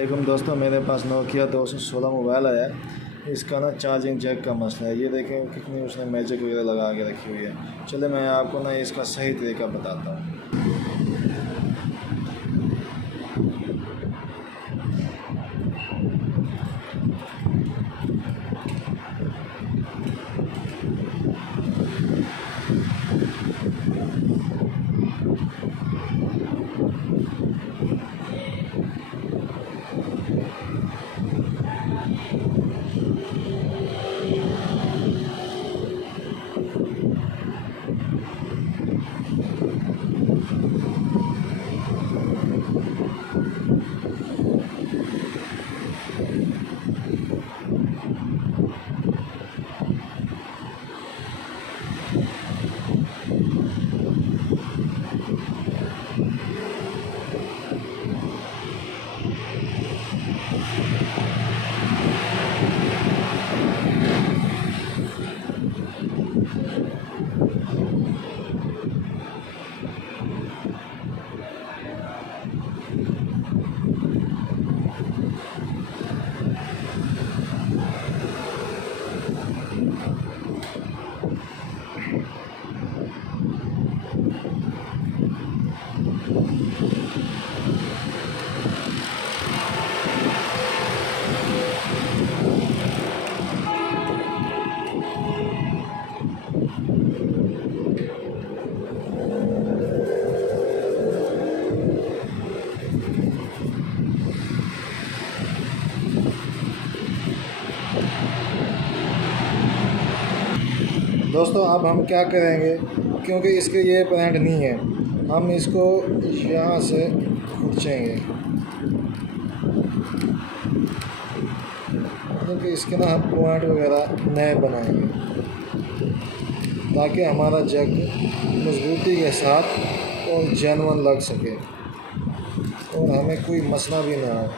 देखो दोस्तों, मेरे पास नोकिया 216 मोबाइल आया है। इसका ना चार्जिंग जैक का मसला है। ये देखें कितनी उसने मैजिक वगैरह लगा के रखी हुई है। चले मैं आपको ना इसका सही तरीका बताता हूँ। दोस्तों अब हम क्या करेंगे, क्योंकि इसके ये पॉइंट नहीं है, हम इसको यहाँ से खींचेंगे क्योंकि इसके ना हम पॉइंट वगैरह नए बनाएंगे ताकि हमारा जग मजबूती के साथ और जेन्युइन लग सके और हमें कोई मसला भी ना हो।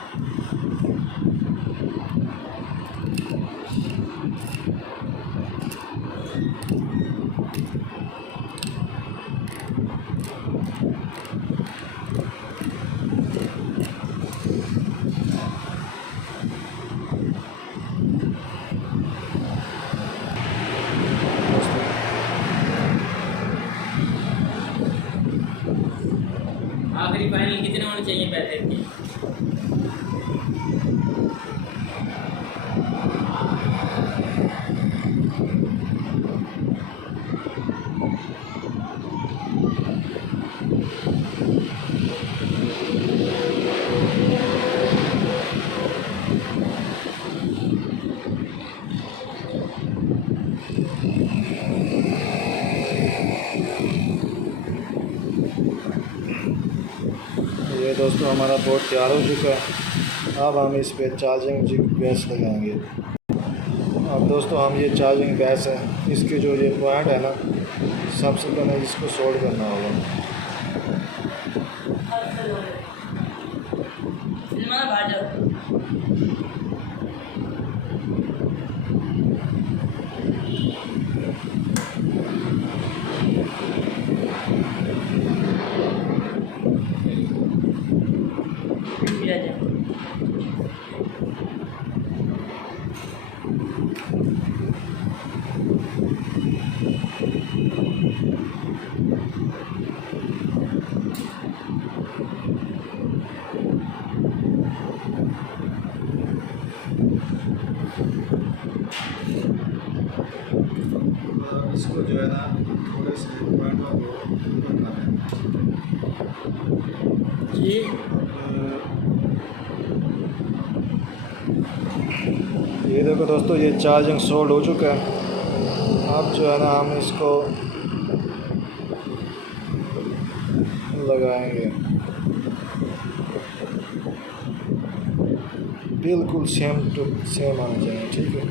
आखिरी फाइनल कितने होने चाहिए पैसे के? ये दोस्तों हमारा बोर्ड तैयार हो चुका है। अब हम इस पे चार्जिंग बेस लगाएंगे। अब दोस्तों हम ये चार्जिंग बेस है, इसके जो ये पॉइंट है ना, सबसे पहले इसको सोल्ड करना होगा। इसको जो है ना थोड़े से पॉइंट जी ये देखो दोस्तों, ये चार्जिंग सोल्ड हो चुका है। अब जो है ना हम इसको लगाएंगे, बिल्कुल सेम टू सेम आना चाहिए। ठीक है,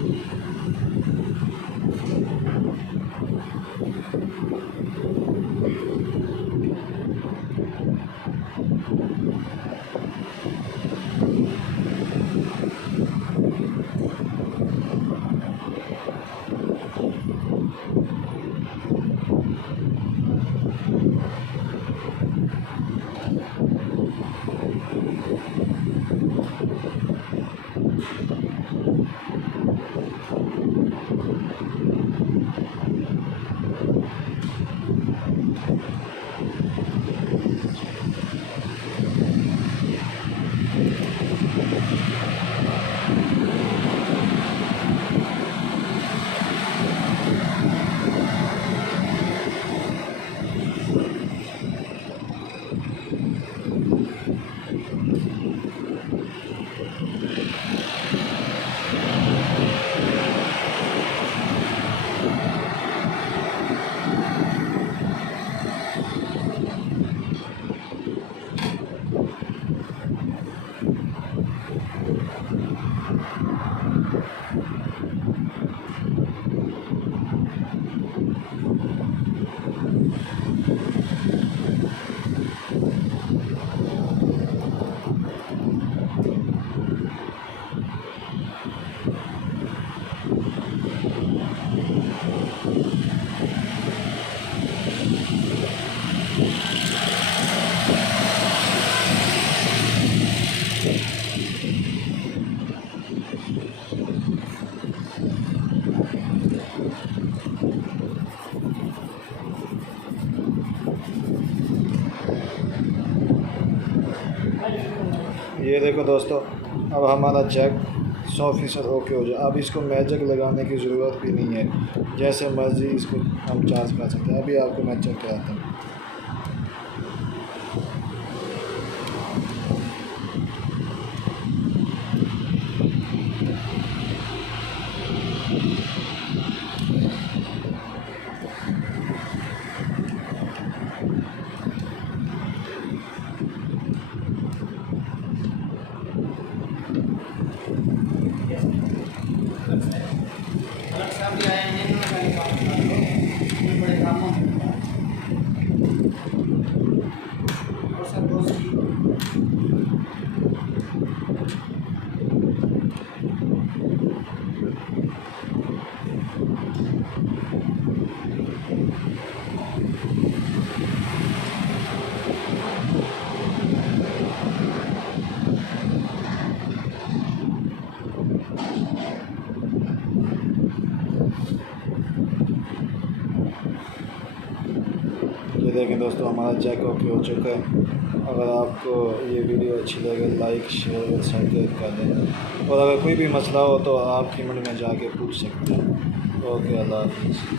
ये देखो दोस्तों, अब हमारा जैक 100% ओके हो जाए। अब इसको मैजिक लगाने की ज़रूरत भी नहीं है, जैसे मर्ज़ी इसको हम चार्ज कर सकते हैं। अभी आपको मैं चेक कराता हूँ। अलग साहब भी आए हैं ना, वाले काम कर लो, बड़े कामों में और सर दोस्त ये देखें दोस्तों, हमारा जैक ओके हो चुका है। अगर आपको ये वीडियो अच्छी लगे, लाइक शेयर और सब्सक्राइब कर दें। और अगर कोई भी मसला हो तो आप कमेंट में जाके पूछ सकते हैं। ओके, अल्लाह हाफ़िज़।